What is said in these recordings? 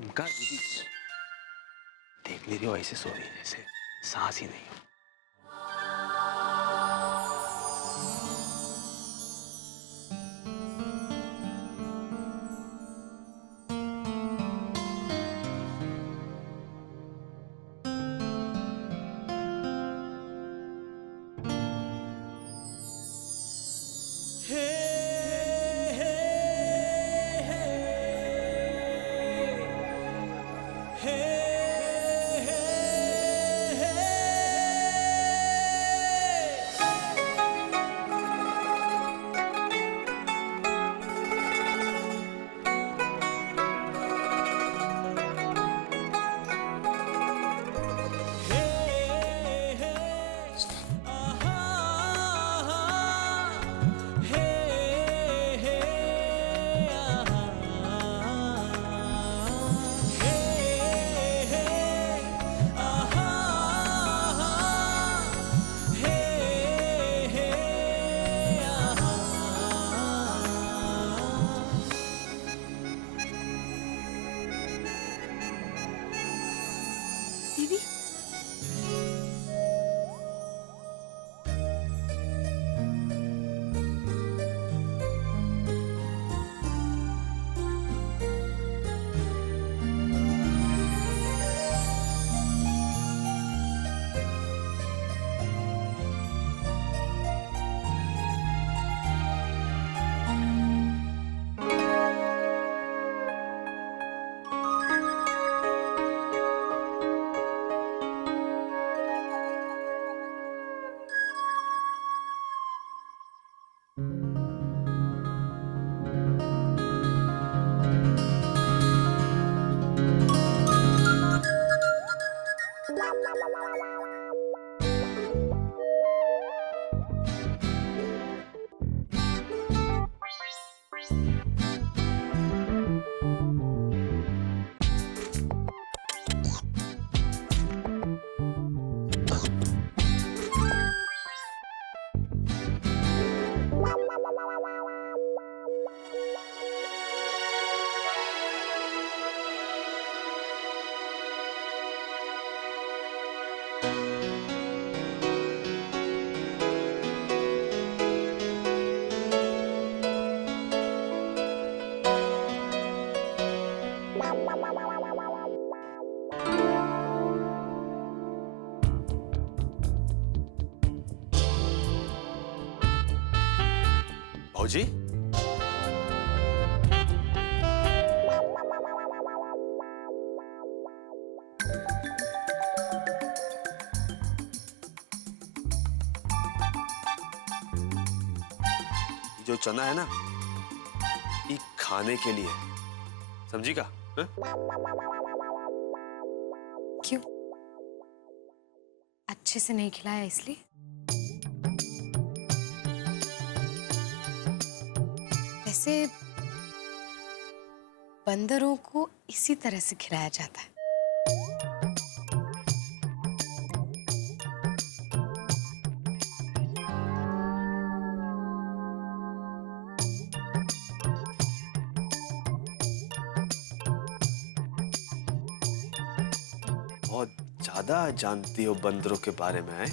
उनका दीदी देख ले रही हो, ऐसे सो रही है जैसे सांस ही नहीं हो। दीदी भौजी, जो चना है ना, ये खाने के लिए, समझी का? क्यों? अच्छे से नहीं खिलाया इसलिए? वैसे बंदरों को इसी तरह से खिलाया जाता है। बहुत ज्यादा जानती हो बंदरों के बारे में, है?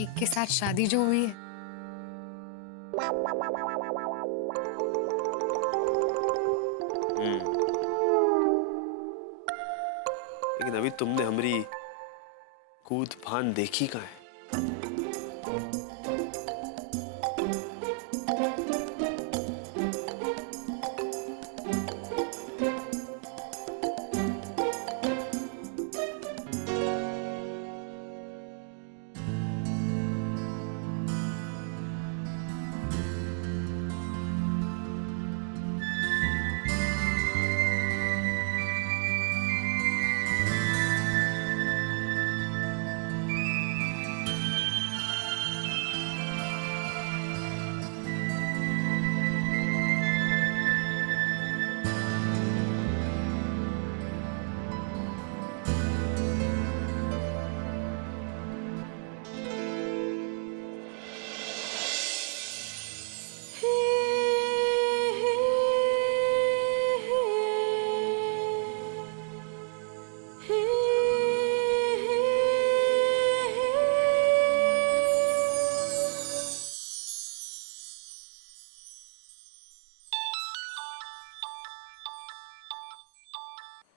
एक के साथ शादी जो हुई है। लेकिन अभी तुमने हमारी कूद फान देखी कहाँ है?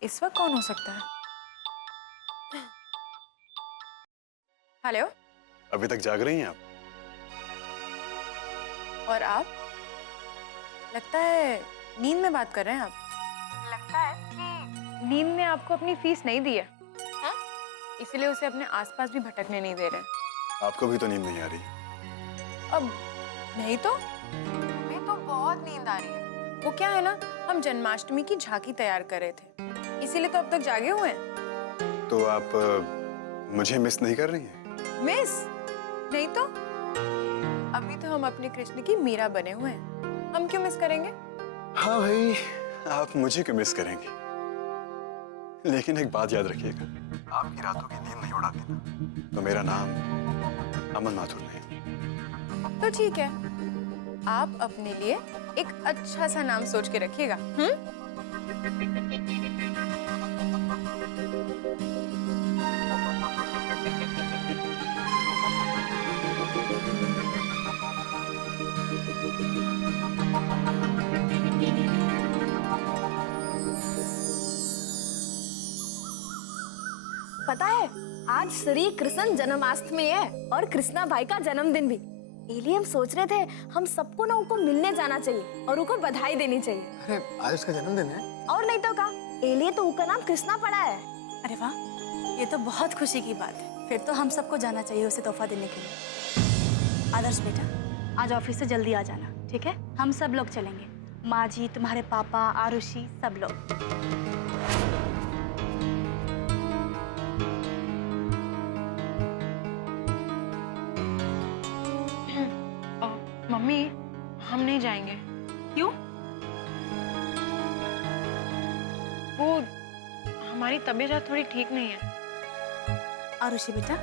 इस वक्त कौन हो सकता है? हेलो। अभी तक जाग रही हैं आप? और आप? लगता है नींद में बात कर रहे हैं आप। लगता है कि नींद ने आपको अपनी फीस नहीं दी है, हाँ? इसीलिए उसे अपने आसपास भी भटकने नहीं दे रहे। आपको भी तो नींद नहीं आ रही? अब नहीं तो हमें तो बहुत नींद आ रही है। वो क्या है ना, हम जन्माष्टमी की झांकी तैयार कर रहे थे, इसीलिए तो अब तक जागे हुए हैं। तो आप मुझे मिस नहीं कर रही हैं? मिस नहीं तो अभी तो हम अपने कृष्ण की मीरा बने हुए हैं, हम क्यों मिस करेंगे? हाँ भाई, आप मुझे क्यों मिस करेंगी, लेकिन एक बात याद रखिएगा, आपकी रातों की नींद नहीं उड़ाती ना तो मेरा नाम अमन माथुर नहीं। तो ठीक है, आप अपने लिए एक अच्छा सा नाम सोच के रखिएगा। पता है आज श्री कृष्ण जन्माष्टमी है और कृष्णा भाई का जन्मदिन भी। इसलिए हम सोच रहे थे हम सबको ना उनको मिलने जाना चाहिए और उनको बधाई देनी चाहिए। अरे आज उसका जन्मदिन है? और नहीं तो का, इसलिए तो उसका नाम कृष्णा पड़ा है। अरे वाह, ये तो बहुत खुशी की बात है। फिर तो हम सबको जाना चाहिए उसे तोहफा देने के लिए। आदर्श बेटा, आज ऑफिस से जल्दी आ जाना, ठीक है? हम सब लोग चलेंगे, माँ जी, तुम्हारे पापा, आरुषि, सब लोग। मम्मी, हम नहीं जाएंगे। क्यों? वो हमारी तबीयत थोड़ी ठीक नहीं है। आरुषि बेटा,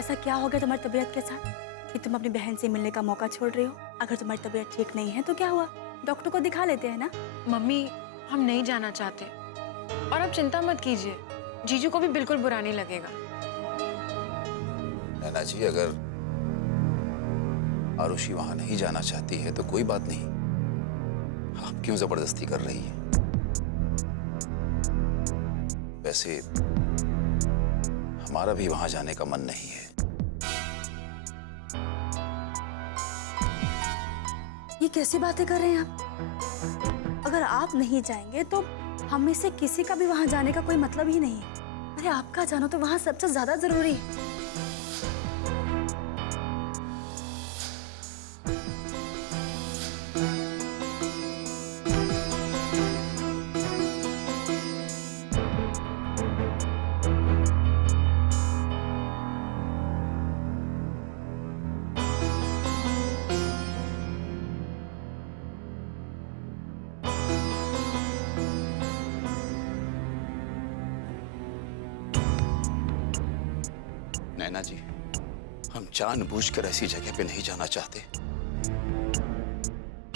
ऐसा क्या हो गया तुम्हारी तबीयत के साथ कि तुम अपनी बहन से मिलने का मौका छोड़ रही हो? अगर तुम्हारी तबीयत ठीक नहीं है तो क्या हुआ, डॉक्टर को दिखा लेते हैं ना। मम्मी, हम नहीं जाना चाहते और आप चिंता मत कीजिए, जीजू को भी बिल्कुल बुरा नहीं लगेगा। नैना जी, अगर आरुषि वहां नहीं जाना चाहती है तो कोई बात नहीं, आप क्यों जबरदस्ती कर रही हैं? वैसे हमारा भी वहां जाने का मन नहीं है। ये कैसी बातें कर रहे हैं आप? अगर आप नहीं जाएंगे तो हम में से किसी का भी वहां जाने का कोई मतलब ही नहीं है। अरे आपका जाना तो वहां सबसे ज्यादा जरूरी है। नैना जी, हम जानबूझकर ऐसी जगह पे नहीं जाना चाहते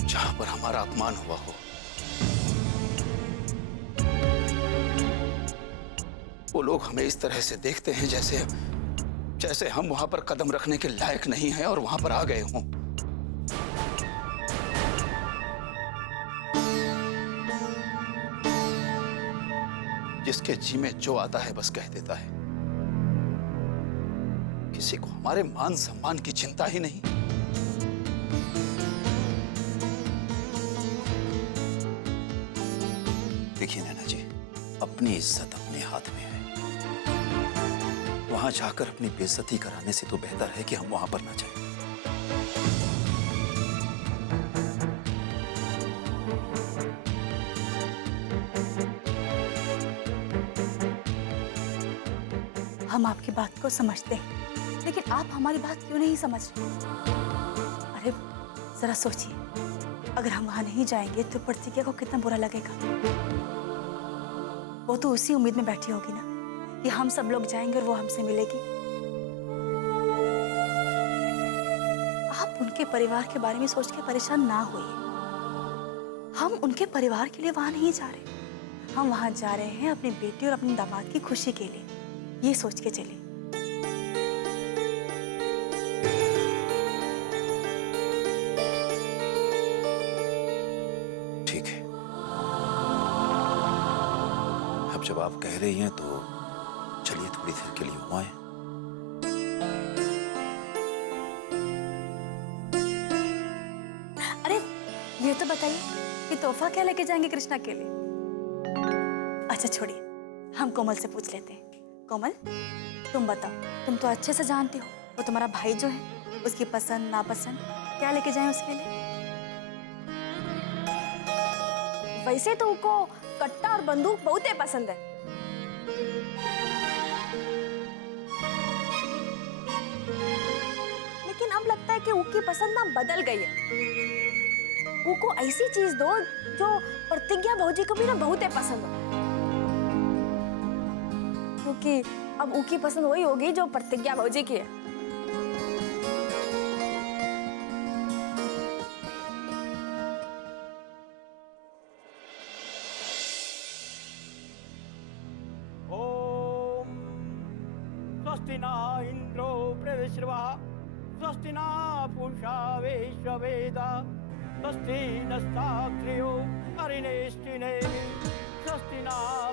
जहां पर हमारा अपमान हुआ हो। वो लोग हमें इस तरह से देखते हैं जैसे हम वहां पर कदम रखने के लायक नहीं हैं और वहां पर आ गए हों। जिसके जी में जो आता है बस कह देता है, किसी को हमारे मान सम्मान की चिंता ही नहीं। देखिए नैना जी, अपनी इज्जत अपने हाथ में है। वहां जाकर अपनी बेइज्जती कराने से तो बेहतर है कि हम वहां पर ना जाएं। हम आपकी बात को समझते हैं, लेकिन आप हमारी बात क्यों नहीं समझ रहे? अरे जरा सोचिए, अगर हम वहां नहीं जाएंगे तो प्रतिज्ञा को कितना बुरा लगेगा। वो तो उसी उम्मीद में बैठी होगी ना कि हम सब लोग जाएंगे और वो हमसे मिलेगी। आप उनके परिवार के बारे में सोच के परेशान ना होइए। हम उनके परिवार के लिए वहां नहीं जा रहे, हम वहां जा रहे हैं अपनी बेटी और अपने दामाद की खुशी के लिए। ये सोच के चले। ठीक है, जब आप कह रही हैं तो चलिए थोड़ी देर के लिए हो आए। अरे ये तो बताइए कि तोहफा क्या लेके जाएंगे कृष्णा के लिए? अच्छा छोड़िए, हम कोमल से पूछ लेते हैं। कोमल, तुम बताओ, तुम तो अच्छे से जानती हो वो तुम्हारा भाई जो है उसकी पसंद नापसंद, क्या लेके जाएं उसके लिए? वैसे तो उनको कट्टा और बंदूक बहुत ही पसंद है। लेकिन अब लगता है कि उसकी पसंद ना बदल गई है। उनको ऐसी चीज दो जो प्रतिज्ञा भौजी को भी ना बहुत ही पसंद हो, क्योंकि अब उनकी पसंद वही होगी जो प्रतिज्ञा भौजी की है। ओम स्वस्ति न इंद्रो प्रविश्रवः स्वस्ति न पूषा विश्ववेदा स्वस्ति नस्ताक्षयो हरिणेष्टिने स्वस्ति न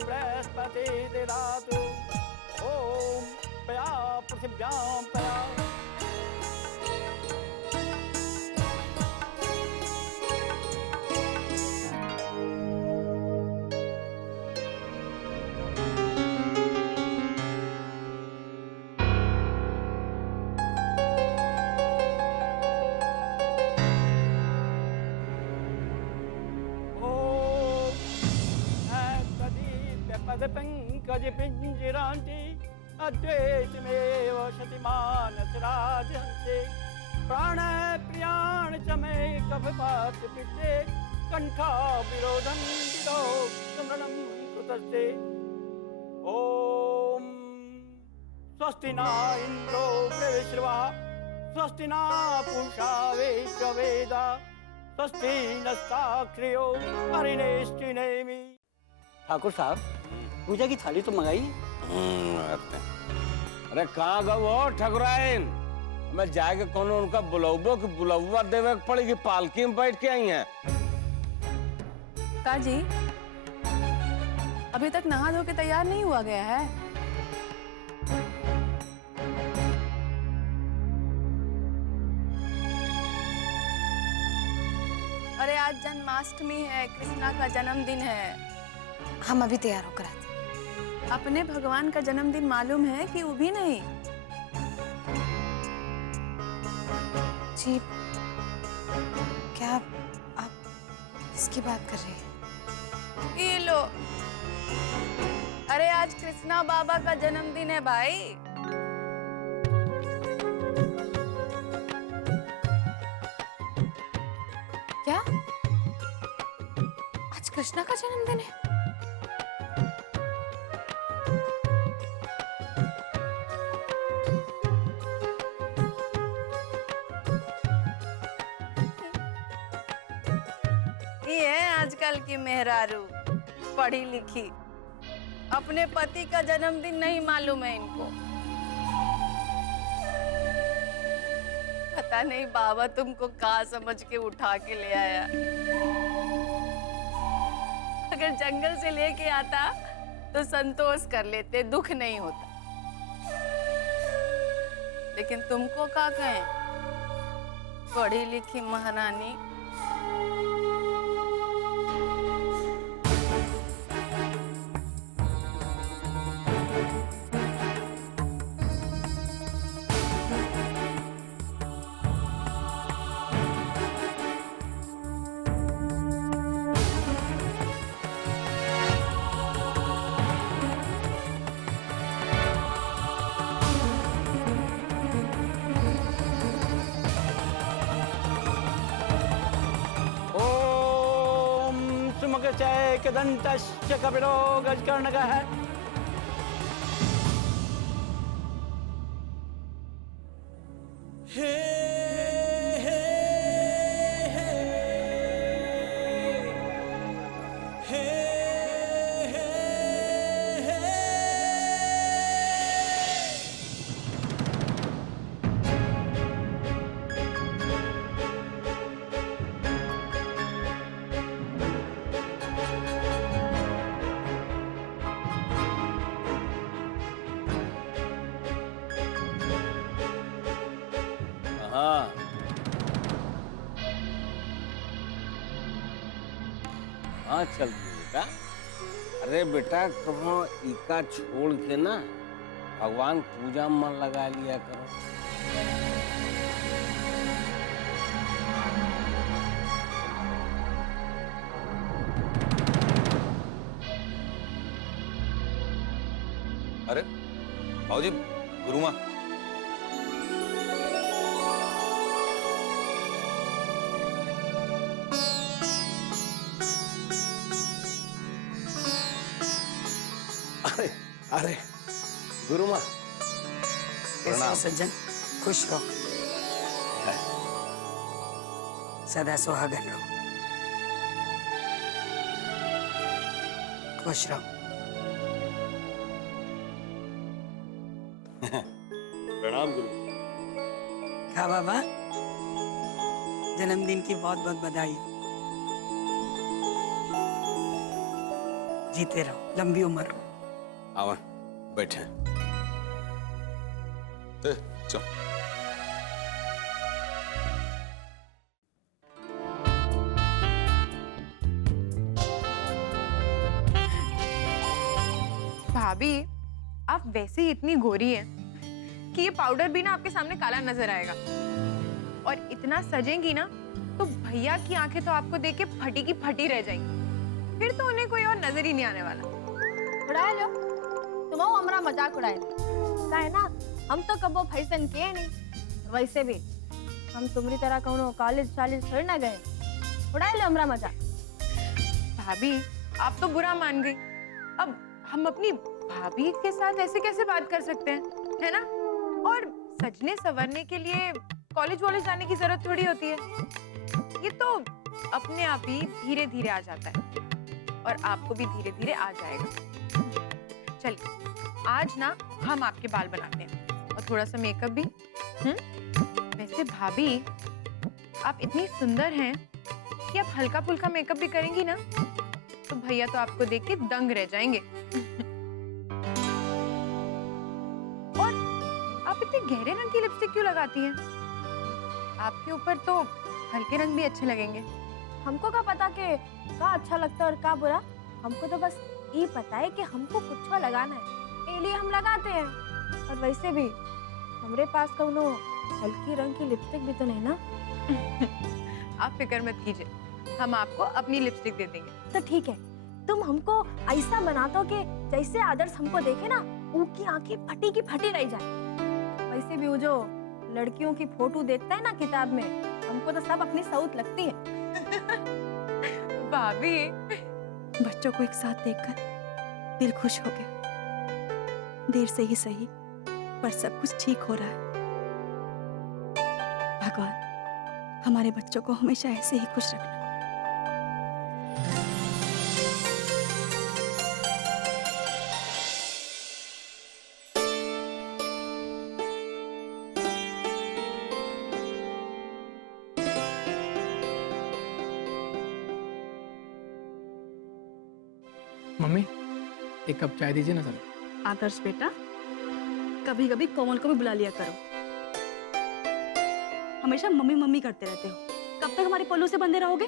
बृहस्पति ददातु ओम पया पृथिव्यां पया। पंकज पिंजरांति अद्वैतमेव शतिमानसराजन्ते प्राण प्रियाण च मे कफपात पित्ते कंठा विरोधं विदो स्मरणं कृतस्ते। ओम स्वस्ति न इंद्रो प्रविश्रवः स्वस्ति न पूषा विश्ववेदा स्वस्ति नस्ताक्षयो हरिणेष्टिनेमि। ठाकुर साहब, पूजा की थाली तो मंगाई? अरे कहाँ गए वो ठकुराइन? मैं जाके कौन उनका बुलाऊबो कि बुलाऊबा देवे पड़ेगी, पालकी में बैठ के आई हैं। काजी, अभी तक नहा धो के तैयार नहीं हुआ गया है? अरे आज जन्माष्टमी है, कृष्णा का जन्मदिन है। हम अभी तैयार होकर आते हैं। अपने भगवान का जन्मदिन मालूम है कि वो भी नहीं? जी, क्या आप किसकी बात कर रहे हैं? ये लो, अरे आज कृष्णा बाबा का जन्मदिन है भाई। क्या आज कृष्णा का जन्मदिन है? ये है आजकल की मेहरारू, पढ़ी लिखी, अपने पति का जन्मदिन नहीं मालूम है इनको। पता नहीं बाबा तुमको कहाँ समझ के उठा के ले आया। अगर जंगल से लेके आता तो संतोष कर लेते, दुख नहीं होता। लेकिन तुमको क्या कहें, पढ़ी लिखी महारानी। दंतश्च कपिलो गजकर्णकः। हाँ हाँ चल बेटा। अरे बेटा तुम इका छोड़ के ना भगवान पूजा में मन लगा लिया करो। अरे भाजी, गुरु माँ। अरे अरे गुरु माँ कैसे हो सज्जन? खुश रहो, सदा सुहागन रहो, खुश रहो। प्रणाम गुरु। हाँ बाबा, जन्मदिन की बहुत बहुत बधाई। जीते रहो, लंबी उम्र हो। आवा बैठे। चल। भाभी आप वैसे ही इतनी गोरी हैं कि ये पाउडर भी ना आपके सामने काला नजर आएगा। और इतना सजेंगी ना तो भैया की आंखें तो आपको देख के फटी की फटी रह जाएंगी। फिर तो उन्हें कोई और नजर ही नहीं आने वाला। उड़ाए लो, तुम हमारा मजाक उड़ाए का है ना। हम तो कबो फैशन किए नहीं, वैसे भी हम तुम्हारी तरह कौनो कॉलेज शालेज छोड़ ना गए। उड़ाए लो हमारा मजाक। भाभी आप तो बुरा मान गई। अब हम अपनी भाभी के साथ ऐसे कैसे बात कर सकते हैं, है ना। और सजने संवरने के लिए कॉलेज वॉलेज जाने की जरूरत थोड़ी होती है। ये तो अपने आप ही धीरे धीरे आ जाता है और आपको भी धीरे धीरे आ जाएगा। चलिए आज ना हम आपके बाल बनाते हैं और थोड़ा सा मेकअप भी। वैसे भाभी आप इतनी सुंदर हैं कि आप हल्का फुल्का मेकअप भी करेंगी ना तो भैया तो आपको देख के दंग रह जाएंगे। और आप इतने गहरे रंग की लिपस्टिक क्यों लगाती हैं? आपके ऊपर तो हल्के रंग भी अच्छे लगेंगे। हमको क्या पता कि का अच्छा लगता है और का बुरा। हमको तो बस ये पता है कि हमको कुछ लगाना है, इसलिए हम लगाते हैं। और वैसे भी हमारे पास कौनो हल्की रंग की लिपस्टिक भी तो नहीं ना। आप फिक्र मत कीजिए, हम आपको अपनी लिपस्टिक दे देंगे। तो ठीक है, तुम हमको ऐसा बना दो कि जैसे आदर्श हमको देखे ना उनकी आंखें फटी की फटी रह जाए। वैसे भी वो जो लड़कियों की फोटो देखता है ना किताब में, हमको तो सब अपनी सऊत लगती है। भाभी बच्चों को एक साथ देखकर दिल खुश हो गया। देर से ही सही पर सब कुछ ठीक हो रहा है। भगवान हमारे बच्चों को हमेशा ऐसे ही खुश रखना। मम्मी, एक कप चाय दीजिए ना सर। आदर्श बेटा, कभी कभी कोमल को भी बुला लिया करो। हमेशा मम्मी मम्मी करते रहते हो। कब तक हमारे पल्लू से बंधे रहोगे?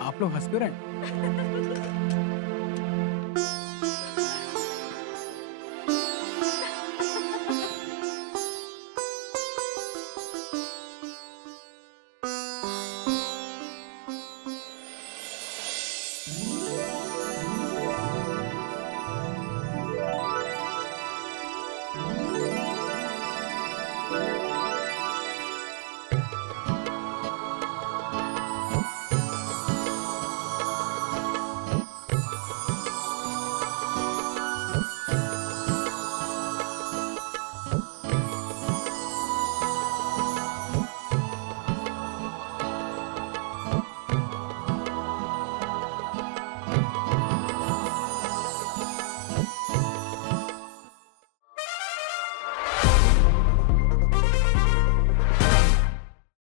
आप लोग हंस क्यों रहे हैं?